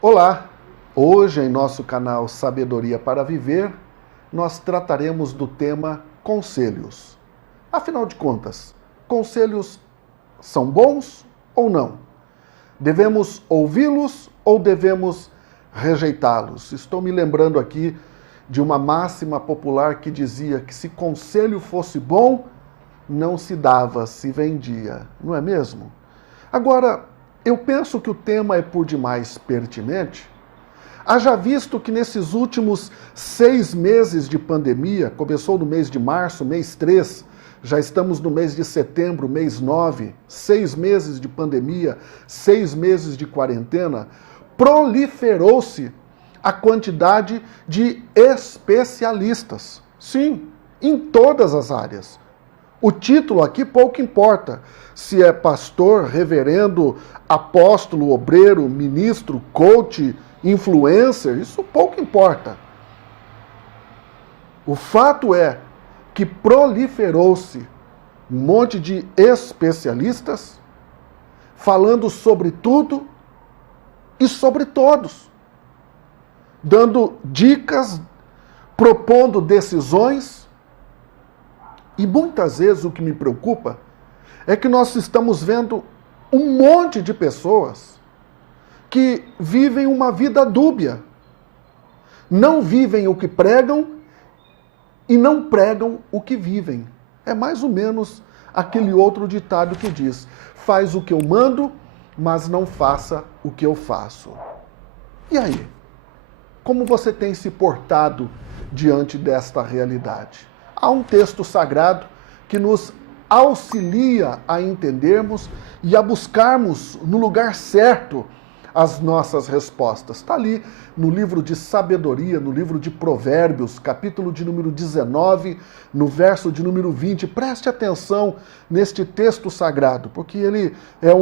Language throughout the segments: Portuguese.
Olá! Hoje em nosso canal Sabedoria para Viver, nós trataremos do tema conselhos. Afinal de contas, conselhos são bons ou não? Devemos ouvi-los ou devemos rejeitá-los? Estou me lembrando aqui de uma máxima popular que dizia que se conselho fosse bom, não se dava, se vendia. Não é mesmo? Agora, eu penso que o tema é por demais pertinente, haja visto que nesses últimos 6 meses de pandemia, começou no mês de março, mês 3, já estamos no mês de setembro, mês 9, 6 meses de pandemia, 6 meses de quarentena, proliferou-se a quantidade de especialistas. Sim, em todas as áreas. O título aqui pouco importa. Se é pastor, reverendo, apóstolo, obreiro, ministro, coach, influencer, isso pouco importa. O fato é que proliferou-se um monte de especialistas falando sobre tudo e sobre todos, dando dicas, propondo decisões. E muitas vezes o que me preocupa é que nós estamos vendo um monte de pessoas que vivem uma vida dúbia. Não vivem o que pregam e não pregam o que vivem. É mais ou menos aquele outro ditado que diz: faz o que eu mando, mas não faça o que eu faço. E aí? Como você tem se portado diante desta realidade? Há um texto sagrado que nos auxilia a entendermos e a buscarmos no lugar certo as nossas respostas. Está ali no livro de Sabedoria, no livro de Provérbios, capítulo de número 19, no verso de número 20. Preste atenção neste texto sagrado, porque ele é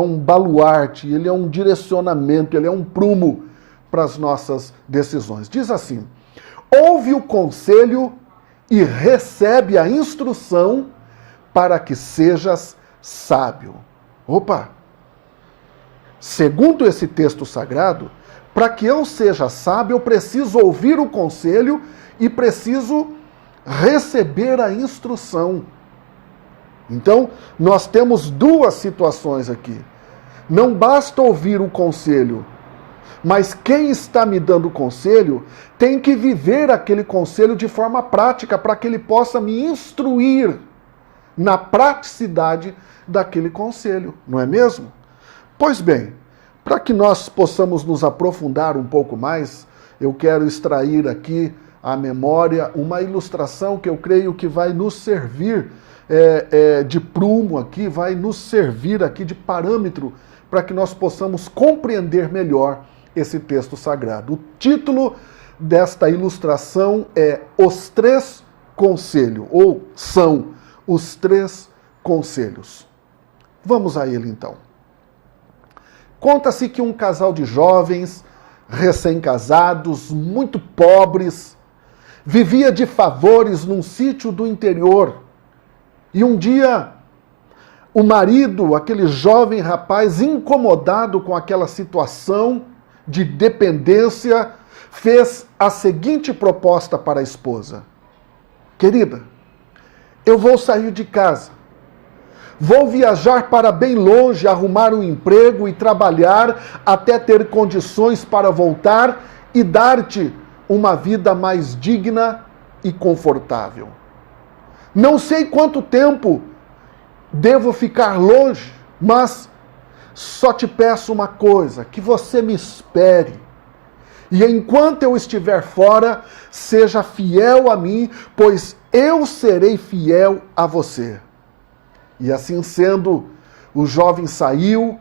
um baluarte, ele é um direcionamento, ele é um prumo para as nossas decisões. Diz assim: ouve o conselho e recebe a instrução para que sejas sábio. Opa! Segundo esse texto sagrado, para que eu seja sábio, eu preciso ouvir o conselho e preciso receber a instrução. Então, nós temos duas situações aqui. Não basta ouvir o conselho, mas quem está me dando o conselho tem que viver aquele conselho de forma prática para que ele possa me instruir na praticidade daquele conselho, não é mesmo? Pois bem, para que nós possamos nos aprofundar um pouco mais, eu quero extrair aqui à memória uma ilustração que eu creio que vai nos servir de prumo aqui, vai nos servir aqui de parâmetro para que nós possamos compreender melhor esse texto sagrado. O título desta ilustração é Os Três Conselhos, ou são os Três Conselhos. Vamos a ele então. Conta-se que um casal de jovens, recém-casados, muito pobres, vivia de favores num sítio do interior. E um dia, o marido, aquele jovem rapaz, incomodado com aquela situação de dependência, fez a seguinte proposta para a esposa: querida, eu vou sair de casa, vou viajar para bem longe, arrumar um emprego e trabalhar até ter condições para voltar e dar-te uma vida mais digna e confortável. Não sei quanto tempo devo ficar longe, mas só te peço uma coisa, que você me espere. E enquanto eu estiver fora, seja fiel a mim, pois eu serei fiel a você. E assim sendo, o jovem saiu,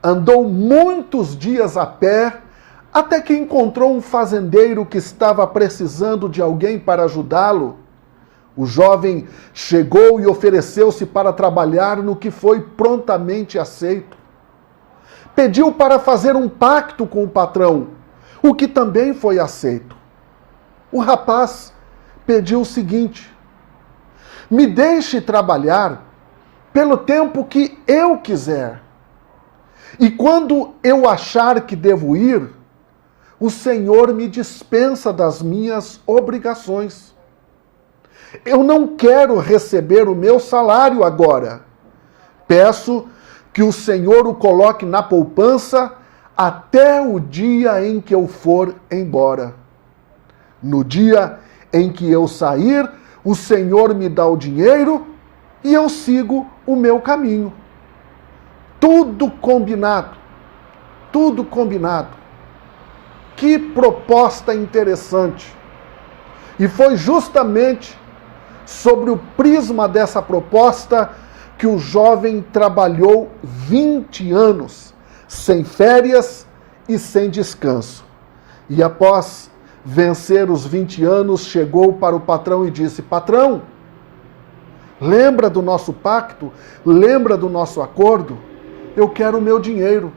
andou muitos dias a pé, até que encontrou um fazendeiro que estava precisando de alguém para ajudá-lo. O jovem chegou e ofereceu-se para trabalhar no que foi prontamente aceito. Pediu para fazer um pacto com o patrão, o que também foi aceito. O rapaz pediu o seguinte: me deixe trabalhar pelo tempo que eu quiser. E quando eu achar que devo ir, o Senhor me dispensa das minhas obrigações. Eu não quero receber o meu salário agora. Peço que o Senhor o coloque na poupança até o dia em que eu for embora. No dia em que eu sair, o Senhor me dá o dinheiro e eu sigo o meu caminho. Tudo combinado. Tudo combinado. Que proposta interessante. E foi justamente sobre o prisma dessa proposta que o jovem trabalhou 20 anos, sem férias e sem descanso. E após vencer os 20 anos, chegou para o patrão e disse: patrão, lembra do nosso pacto? Lembra do nosso acordo? Eu quero o meu dinheiro,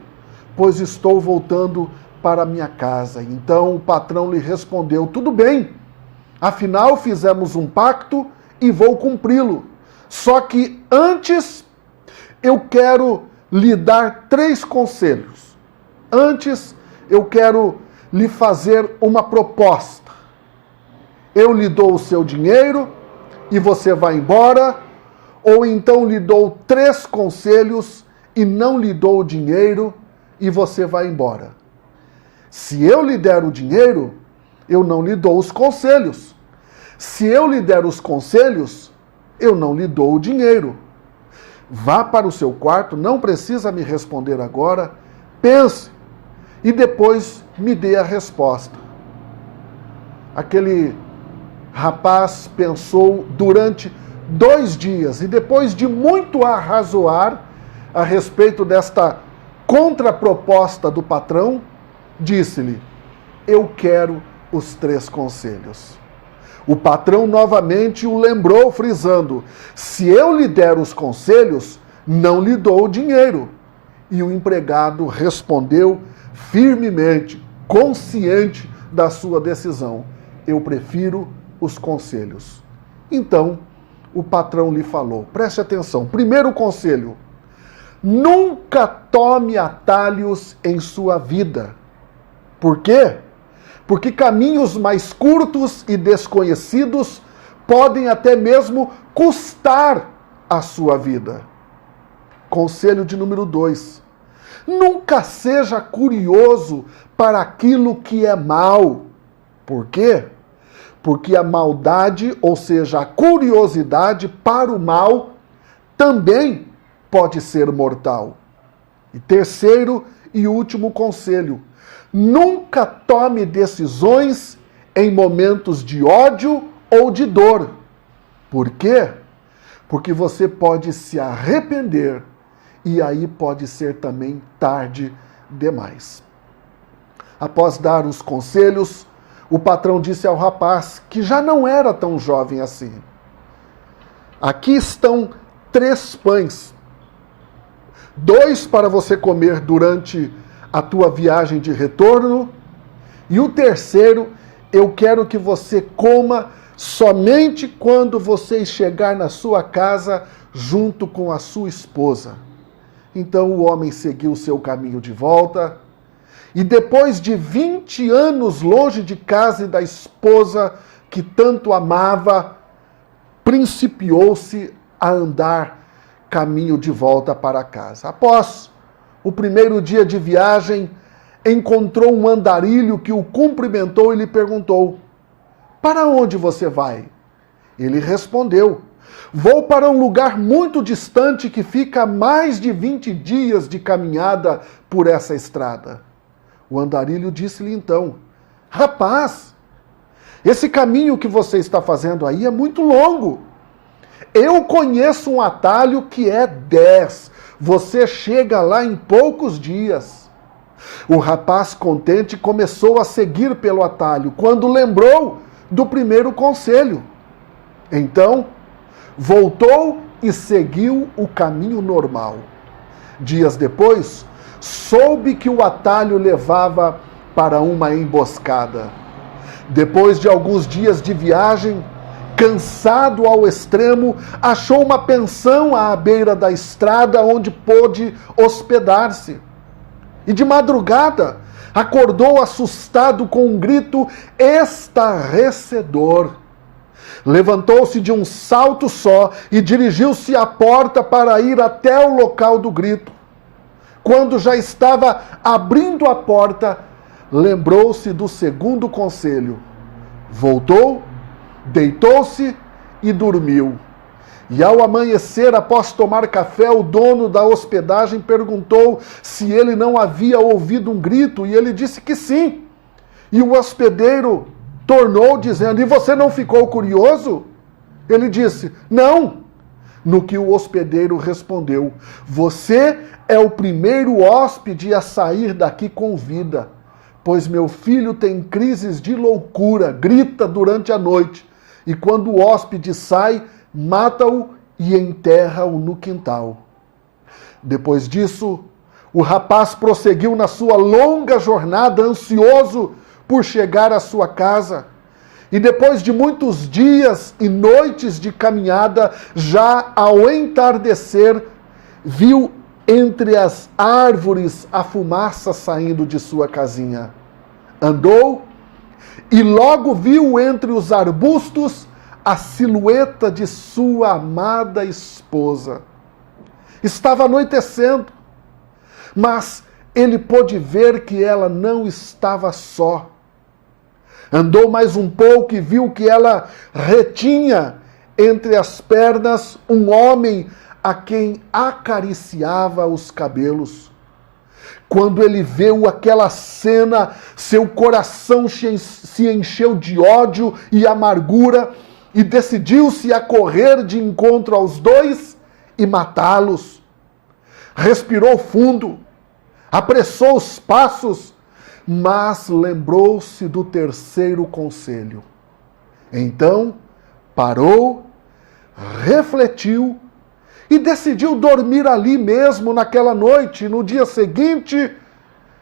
pois estou voltando para a minha casa. Então o patrão lhe respondeu: tudo bem, afinal fizemos um pacto e vou cumpri-lo. Só que antes eu quero lhe dar 3 conselhos. Antes eu quero lhe fazer uma proposta. Eu lhe dou o seu dinheiro e você vai embora, ou então lhe dou 3 conselhos e não lhe dou o dinheiro e você vai embora. Se eu lhe der o dinheiro, eu não lhe dou os conselhos. Se eu lhe der os conselhos, eu não lhe dou o dinheiro. Vá para o seu quarto, não precisa me responder agora, pense e depois me dê a resposta. Aquele rapaz pensou durante 2 dias e depois de muito arrazoar a respeito desta contraproposta do patrão, disse-lhe: eu quero os 3 conselhos. O patrão novamente o lembrou, frisando: se eu lhe der os conselhos, não lhe dou o dinheiro. E o empregado respondeu firmemente, consciente da sua decisão: eu prefiro os conselhos. Então, o patrão lhe falou, preste atenção, primeiro conselho: nunca tome atalhos em sua vida. Por quê? Porque caminhos mais curtos e desconhecidos podem até mesmo custar a sua vida. Conselho de número 2. Nunca seja curioso para aquilo que é mal. Por quê? Porque a maldade, ou seja, a curiosidade para o mal, também pode ser mortal. E terceiro e último conselho: nunca tome decisões em momentos de ódio ou de dor. Por quê? Porque você pode se arrepender e aí pode ser também tarde demais. Após dar os conselhos, o patrão disse ao rapaz, que já não era tão jovem assim: aqui estão 3 pães, 2 para você comer durante a tua viagem de retorno, e o terceiro eu quero que você coma somente quando você chegar na sua casa junto com a sua esposa. Então o homem seguiu o seu caminho de volta, e depois de 20 anos longe de casa e da esposa que tanto amava, principiou-se a andar caminho de volta para casa. Após o primeiro dia de viagem, encontrou um andarilho que o cumprimentou e lhe perguntou: para onde você vai? Ele respondeu: vou para um lugar muito distante que fica a mais de 20 dias de caminhada por essa estrada. O andarilho disse-lhe então: rapaz, esse caminho que você está fazendo aí é muito longo. Eu conheço um atalho que é 10. Você chega lá em poucos dias. O rapaz, contente, começou a seguir pelo atalho, quando lembrou do primeiro conselho. Então, voltou e seguiu o caminho normal. Dias depois, soube que o atalho levava para uma emboscada. Depois de alguns dias de viagem, cansado ao extremo, achou uma pensão à beira da estrada onde pôde hospedar-se. E de madrugada, acordou assustado com um grito estarrecedor. Levantou-se de um salto só e dirigiu-se à porta para ir até o local do grito. Quando já estava abrindo a porta, lembrou-se do segundo conselho. Voltou, deitou-se e dormiu. E ao amanhecer, após tomar café, o dono da hospedagem perguntou se ele não havia ouvido um grito, e ele disse que sim. E o hospedeiro tornou dizendo: e você não ficou curioso? Ele disse: não. No que o hospedeiro respondeu: você é o primeiro hóspede a sair daqui com vida, pois meu filho tem crises de loucura, grita durante a noite, e quando o hóspede sai, mata-o e enterra-o no quintal. Depois disso, o rapaz prosseguiu na sua longa jornada, ansioso por chegar à sua casa. E depois de muitos dias e noites de caminhada, já ao entardecer, viu entre as árvores a fumaça saindo de sua casinha. Andou e logo viu entre os arbustos a silhueta de sua amada esposa. Estava anoitecendo, mas ele pôde ver que ela não estava só. Andou mais um pouco e viu que ela retinha entre as pernas um homem a quem acariciava os cabelos. Quando ele viu aquela cena, seu coração se encheu de ódio e amargura e decidiu-se a correr de encontro aos dois e matá-los. Respirou fundo, apressou os passos, mas lembrou-se do terceiro conselho. Então parou, refletiu e decidiu dormir ali mesmo naquela noite. No dia seguinte,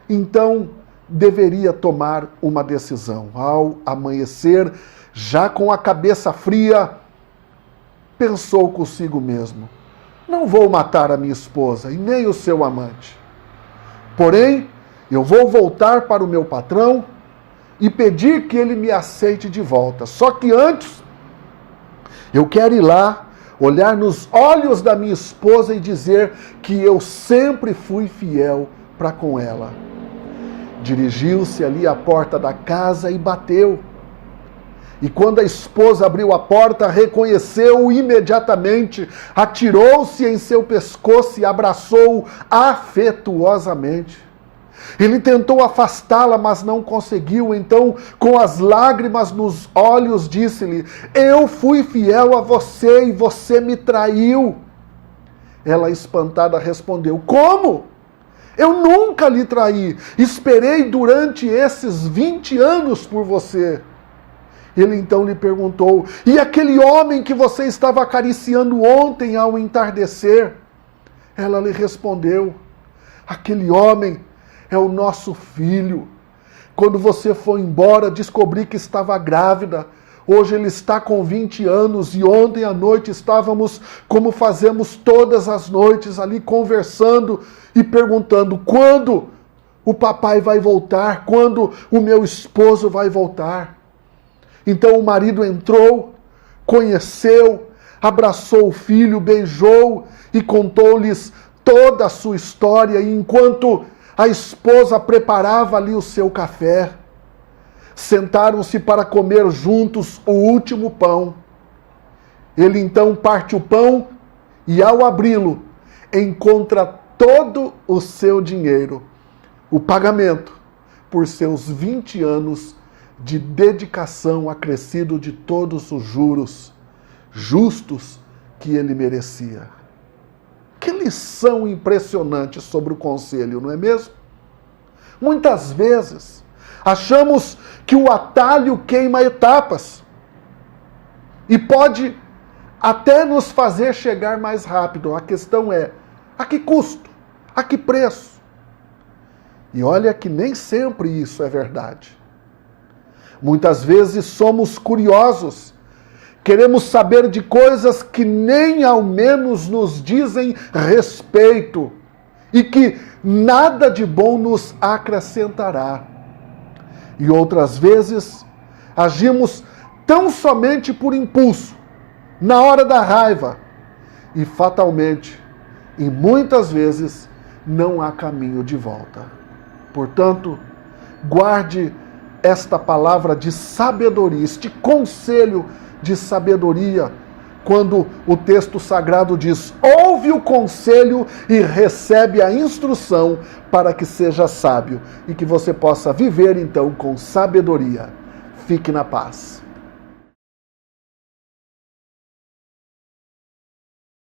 então, deveria tomar uma decisão. Ao amanhecer, já com a cabeça fria, pensou consigo mesmo: não vou matar a minha esposa e nem o seu amante. Porém, eu vou voltar para o meu patrão e pedir que ele me aceite de volta. Só que antes, eu quero ir lá, olhar nos olhos da minha esposa e dizer que eu sempre fui fiel para com ela. Dirigiu-se ali à porta da casa e bateu. E quando a esposa abriu a porta, reconheceu-o imediatamente, atirou-se em seu pescoço e abraçou-o afetuosamente. Ele tentou afastá-la, mas não conseguiu. Então, com as lágrimas nos olhos, disse-lhe: eu fui fiel a você e você me traiu. Ela, espantada, respondeu: como? Eu nunca lhe traí. Esperei durante esses 20 anos por você. Ele então lhe perguntou: e aquele homem que você estava acariciando ontem ao entardecer? Ela lhe respondeu: aquele homem é o nosso filho. Quando você foi embora, descobri que estava grávida. Hoje ele está com 20 anos e ontem à noite estávamos, como fazemos todas as noites, ali conversando e perguntando: quando o papai vai voltar? Quando o meu esposo vai voltar? Então o marido entrou, conheceu, abraçou o filho, beijou e contou-lhes toda a sua história. E enquanto a esposa preparava ali o seu café, sentaram-se para comer juntos o último pão. Ele então parte o pão e, ao abri-lo, encontra todo o seu dinheiro, o pagamento por seus 20 anos de dedicação, acrescido de todos os juros justos que ele merecia. Que lição impressionante sobre o conselho, não é mesmo? Muitas vezes achamos que o atalho queima etapas e pode até nos fazer chegar mais rápido. A questão é: a que custo? A que preço? E olha que nem sempre isso é verdade. Muitas vezes somos curiosos, queremos saber de coisas que nem ao menos nos dizem respeito e que nada de bom nos acrescentará. E outras vezes, agimos tão somente por impulso, na hora da raiva, e fatalmente, e muitas vezes, não há caminho de volta. Portanto, guarde esta palavra de sabedoria, este conselho de sabedoria, quando o texto sagrado diz: ouve o conselho e recebe a instrução para que seja sábio e que você possa viver então com sabedoria. Fique na paz.